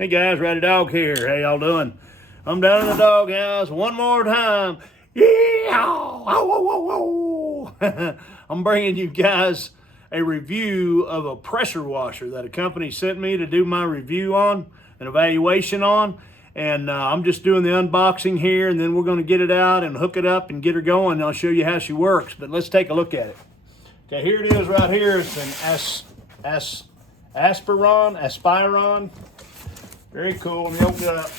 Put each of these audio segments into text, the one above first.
Hey guys, Rowdydawg here. How y'all doing? I'm down in the doghouse one more time. Yeah! I'm bringing you guys a review of a pressure washer that a company sent me to do my review on, an evaluation on. And I'm just doing the unboxing here, and then we're going to get it out and hook it up and get her going. And I'll show you how she works. But let's take a look at it. Okay, here it is right here. It's an Aspiron. Very cool. Let me open it up.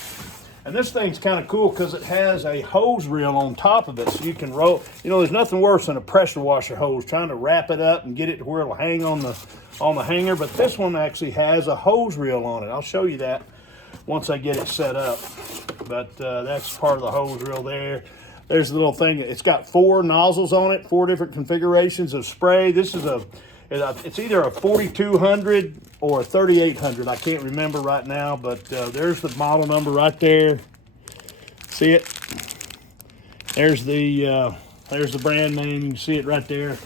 And this thing's kind of cool because it has a hose reel on top of it, so you can roll. You know, there's nothing worse than a pressure washer hose, trying to wrap it up and get it to where it'll hang on the hanger. But this one actually has a hose reel on it. I'll show you that once I get it set up. But that's part of the hose reel there. There's the little thing. It's got 4 nozzles on it, 4 different configurations of spray. This is it's either a 4200 or a 3800. I can't remember right now, but there's the model number right there. See it? There's the brand name. You can see it right there.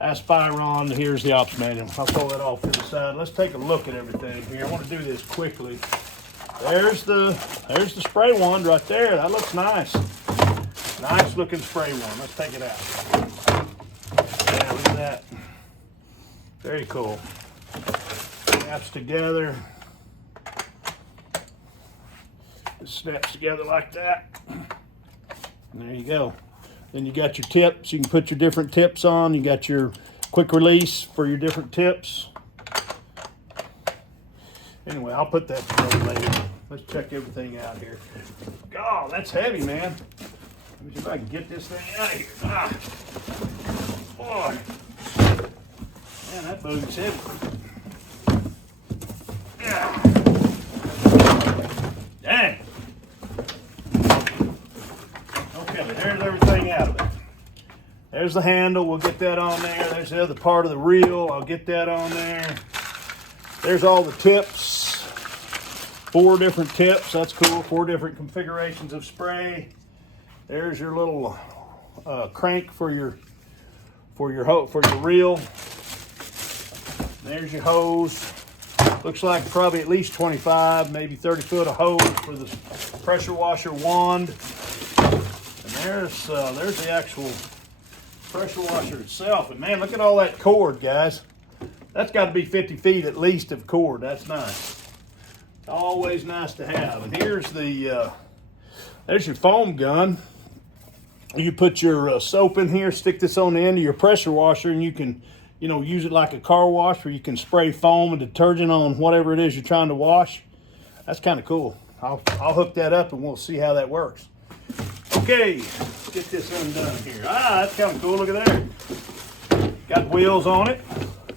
Aspiron. Here's the ops manual. I'll pull that off to the side. Let's take a look at everything here. I want to do this quickly. There's the spray wand right there. That looks nice. Nice looking spray wand. Let's take it out. Yeah, look at that. Very cool. Snaps together. It snaps together like that. And there you go. Then you got your tips. You can put your different tips on. You got your quick release for your different tips. Anyway, I'll put that together later. Let's check everything out here. God, that's heavy, man. Let me see if I can get this thing out of here. Ah. Boy. Man, that bogey's heavy. Yeah. Dang. Okay, there's everything out of it. There's the handle. We'll get that on there. There's the other part of the reel. I'll get that on there. There's all the tips. 4 different tips. That's cool. 4 different configurations of spray. There's your little crank for your reel. There's your hose. Looks like probably at least 25, maybe 30 foot of hose for the pressure washer wand. And there's the actual pressure washer itself. And man, look at all that cord, guys. That's got to be 50 feet at least of cord. That's nice. Always nice to have. And here's there's your foam gun. You put your soap in here, stick this on the end of your pressure washer, and you can, you know, use it like a car wash where you can spray foam and detergent on whatever it is you're trying to wash. That's kind of cool. I'll hook that up and we'll see how that works. Okay, let's get this undone here. Ah, that's kind of cool. Look at there. Got wheels on it.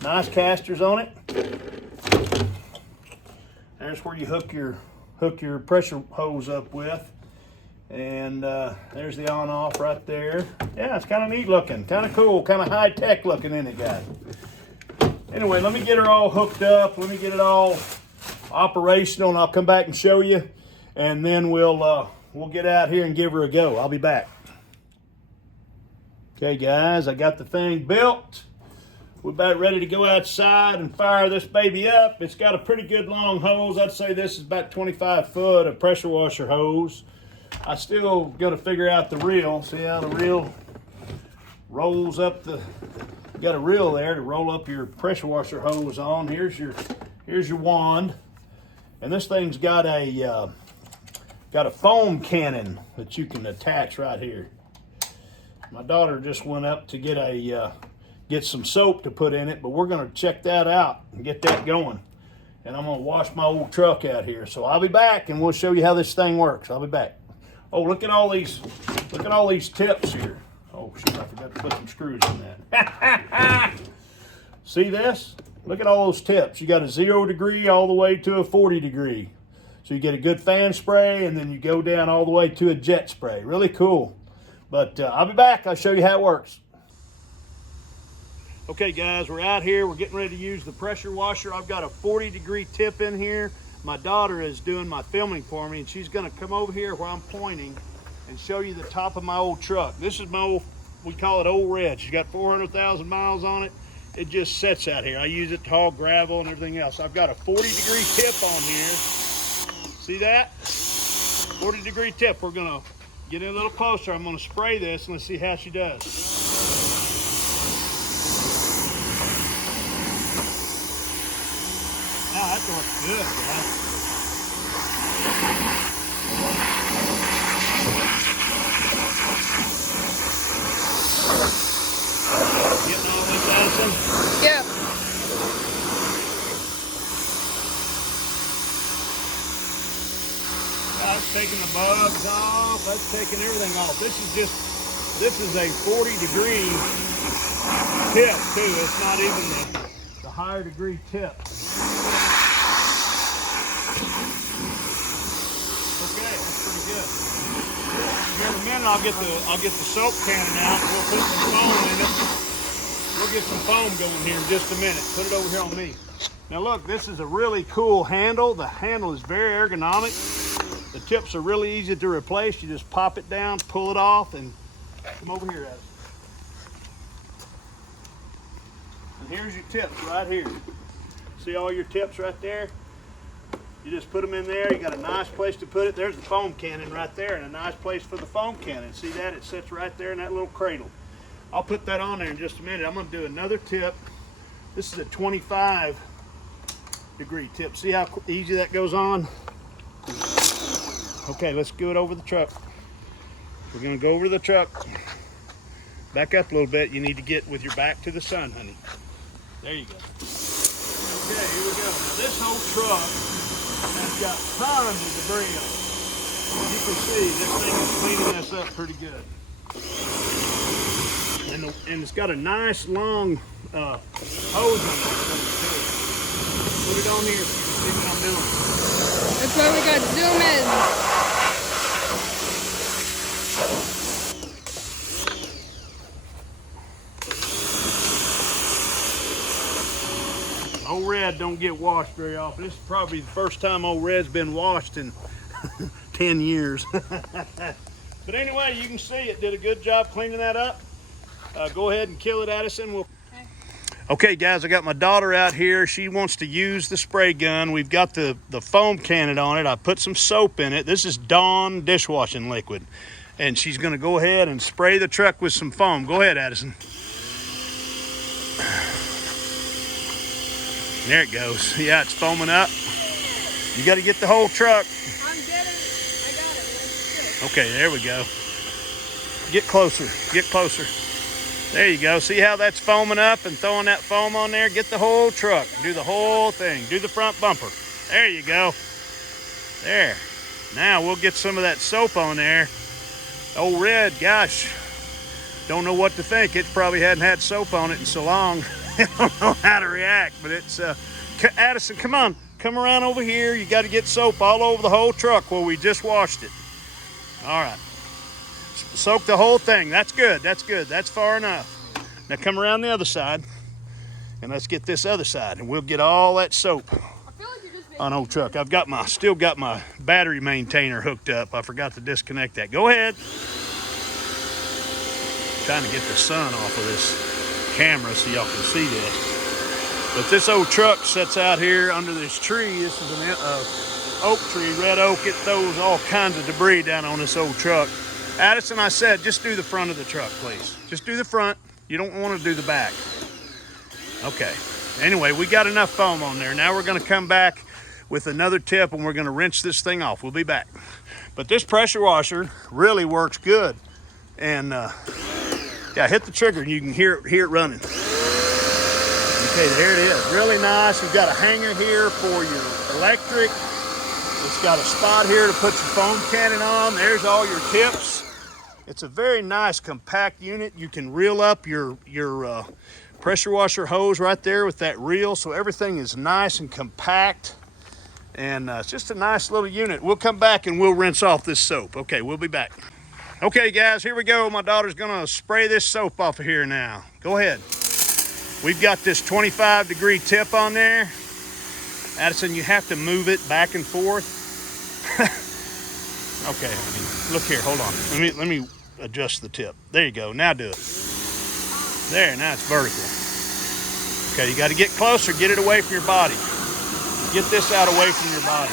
Nice casters on it. There's where you hook your pressure hose up with. And there's the on-off right there. Yeah, it's kind of neat looking, kind of cool, kind of high-tech looking, isn't it, guys? Anyway, let me get her all hooked up. Let me get it all operational, and I'll come back and show you. And then we'll get out here and give her a go. I'll be back. Okay, guys, I got the thing built. We're about ready to go outside and fire this baby up. It's got a pretty good long hose. I'd say this is about 25 foot of pressure washer hose. I still got to figure out the reel. See how the reel rolls up you got a reel there to roll up your pressure washer hose on. Here's your wand. And this thing's got a foam cannon that you can attach right here. My daughter just went up to get some soap to put in it, but we're going to check that out and get that going. And I'm going to wash my old truck out here. So I'll be back and we'll show you how this thing works. I'll be back. Oh, look at all these tips here. Oh shoot, I forgot to put some screws in that. See this? Look at all those tips. You got a 0 degree all the way to a 40 degree. So you get a good fan spray, and then you go down all the way to a jet spray. Really cool. But I'll be back. I'll show you how it works. Okay guys, we're out here. We're getting ready to use the pressure washer. I've got a 40 degree tip in here. My daughter is doing my filming for me, and she's gonna come over here where I'm pointing and show you the top of my old truck. This is my old, we call it Old Red. She's got 400,000 miles on it. It just sits out here. I use it to haul gravel and everything else. I've got a 40 degree tip on here. See that? 40-degree tip. We're gonna get in a little closer. I'm gonna spray this and let's see how she does. Now that looks good, guys. Getting all this, Addison? Yeah. That's taking the bugs off. That's taking everything off. This is a 40-degree tip too. It's not even the higher degree tip. Okay, that's pretty good. Here in a minute, I'll get the soap cannon out. We'll put some foam in it. We'll get some foam going here in just a minute. Put it over here on me. Now look, this is a really cool handle. The handle is very ergonomic. The tips are really easy to replace. You just pop it down, pull it off, and come over here, Addison. And here's your tips right here. See all your tips right there? You just put them in there. You got a nice place to put it. There's the foam cannon right there, and a nice place for the foam cannon. See that? It sits right there in that little cradle. I'll put that on there in just a minute. I'm going to do another tip. This is a 25-degree tip. See how easy that goes on? Okay, let's do it over the truck. We're going to go over the truck. Back up a little bit. You need to get with your back to the sun, honey. There you go. Okay, here we go. Now this whole truck has got tons of debris on it. As you can see, this thing is cleaning this up pretty good. And it's got a nice long hose on it. Put it on here so you can see what I'm doing. That's why we got zoom in. Old Red don't get washed very often. This is probably the first time Old Red's been washed in 10 years. But anyway, you can see it did a good job cleaning that up. Go ahead and kill it, Addison. Okay, guys, I got my daughter out here. She wants to use the spray gun. We've got the foam cannon on it. I put some soap in it. This is Dawn dishwashing liquid. And she's going to go ahead and spray the truck with some foam. Go ahead, Addison. There it goes. Yeah, it's foaming up. You got to get the whole truck. I'm getting it. I got it. Let's Okay, there we go. Get closer. Get closer. There you go. See how that's foaming up and throwing that foam on there? Get the whole truck. Do the whole thing. Do the front bumper. There you go. There. Now we'll get some of that soap on there. Old Red, gosh, don't know what to think. It probably hadn't had soap on it in so long. I don't know how to react, but it's, Addison, come on. Come around over here. You got to get soap all over the whole truck where we just washed it. All right. Soak the whole thing. That's good. That's good. That's far enough. Now come around the other side, and let's get this other side, and we'll get all that soap on old truck. I've got still got my battery maintainer hooked up. I forgot to disconnect that. Go ahead. Trying to get the sun off of this camera so y'all can see this. But this old truck sits out here under this tree. This is an oak tree, red oak. It throws all kinds of debris down on this old truck. Addison, I said, just do the front of the truck, please. Just do the front. You don't want to do the back. Okay. Anyway, we got enough foam on there. Now we're going to come back with another tip, and we're going to rinse this thing off. We'll be back. But this pressure washer really works good. And, yeah, hit the trigger, and you can hear it running. Okay, there it is. Really nice. You've got a hanger here for your electric. It's got a spot here to put some foam cannon on. There's all your tips. It's a very nice compact unit. You can reel up your pressure washer hose right there with that reel, so everything is nice and compact. And it's just a nice little unit. We'll come back and we'll rinse off this soap. Okay, we'll be back. Okay, guys, here we go. My daughter's gonna spray this soap off of here now. Go ahead. We've got this 25-degree tip on there. Addison, you have to move it back and forth. Okay, honey. Look here, hold on. Let me adjust the tip. There you go. Now do it. There, now it's vertical. Okay, you got to get closer. Get it away from your body. Get this out away from your body.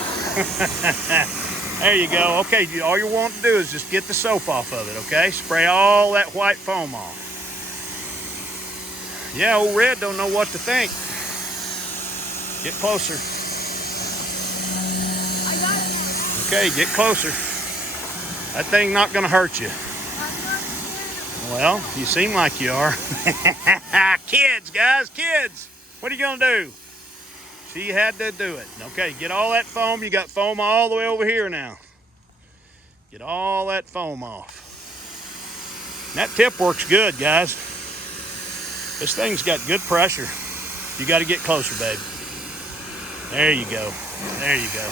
There you go. Okay, all you want to do is just get the soap off of it, okay? Spray all that white foam off. Yeah, old Red don't know what to think. Get closer. I got it. Okay, get closer. That thing's not gonna hurt you. Well, you seem like you are. Kids, guys, kids. What are you gonna do? She had to do it. Okay, get all that foam. You got foam all the way over here now. Get all that foam off. And that tip works good, guys. This thing's got good pressure. You got to get closer, baby. There you go. There you go.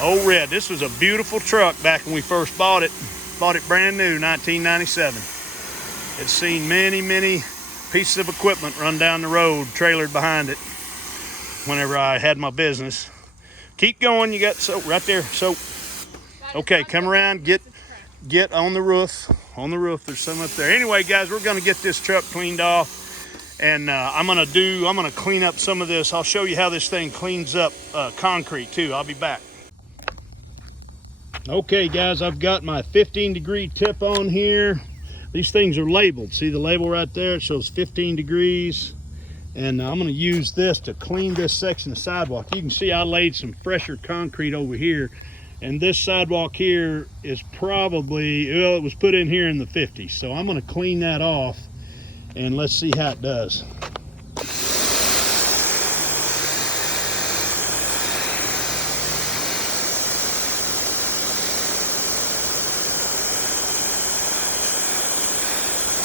Old Red. This was a beautiful truck back when we first bought it. Bought it brand new, 1997. It's seen many, many pieces of equipment run down the road, trailered behind it. Whenever I had my business. Keep going, you got soap right there, soap. Okay, come around, get on the roof. On the roof, there's some up there. Anyway, guys, we're gonna get this truck cleaned off, and I'm gonna clean up some of this. I'll show you how this thing cleans up concrete too. I'll be back. Okay, guys, I've got my 15-degree tip on here. These things are labeled. See the label right there? It shows 15 degrees. And I'm going to use this to clean this section of sidewalk. You can see I laid some fresher concrete over here. And this sidewalk here is probably, well, it was put in here in the 50s. So I'm going to clean that off and let's see how it does. All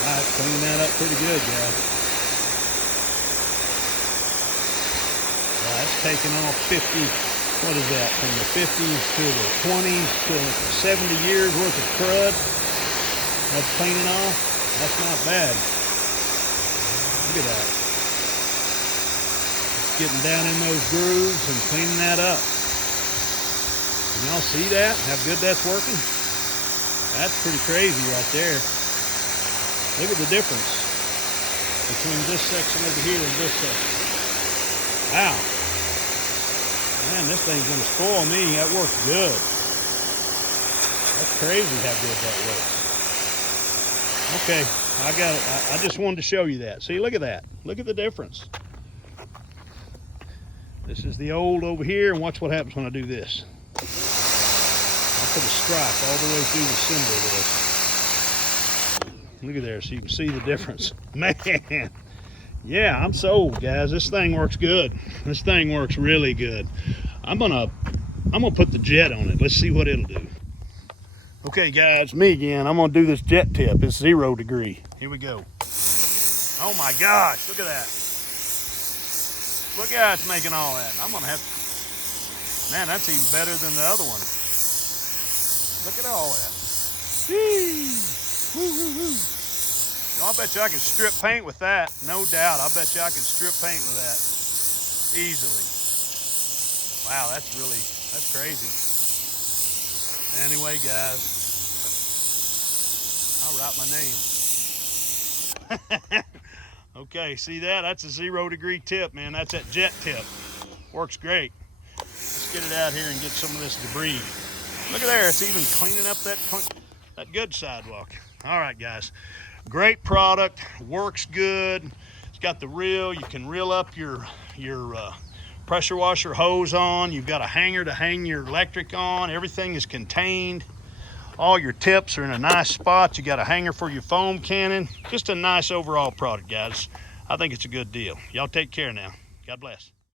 right, clean that up pretty good, guys. It's taken off 50, what is that, from the 50s to the 20s to 70 years worth of crud. That's cleaning off. That's not bad. Look at that. It's getting down in those grooves and cleaning that up. Can y'all see that? How good that's working? That's pretty crazy right there. Look at the difference between this section over here and this section. Wow. Man, this thing's gonna spoil me. That works good. That's crazy how good that works. Okay, I got it. I just wanted to show you that. See, look at that. Look at the difference. This is the old over here, and watch what happens when I do this. I'll put a stripe all the way through the center of this. Look at there, so you can see the difference. Man. Yeah, I'm sold, guys. This thing works good. This thing works really good. I'm gonna put the jet on it. Let's see what it'll do. Okay, guys, me again. I'm gonna do this jet tip. It's 0 degree. Here we go. Oh my gosh, look at that. Look how it's making all that. I'm gonna have to, man, that's even better than the other one. Look at all that. Woo, woo, woo. I'll bet you I can strip paint with that. No doubt. I'll bet you I can strip paint with that easily. Wow, that's crazy. Anyway, guys, I'll write my name. Okay, see that? That's a 0 degree tip, man. That's that jet tip. Works great. Let's get it out here and get some of this debris. Look at there. It's even cleaning up that good sidewalk. All right, guys. Great product, works good. It's got the reel. You can reel up your pressure washer hose on. You've got a hanger to hang your electric on. Everything is contained. All your tips are in a nice spot. You got a hanger for your foam cannon. Just a nice overall product, guys. I think it's a good deal. Y'all take care now. God bless.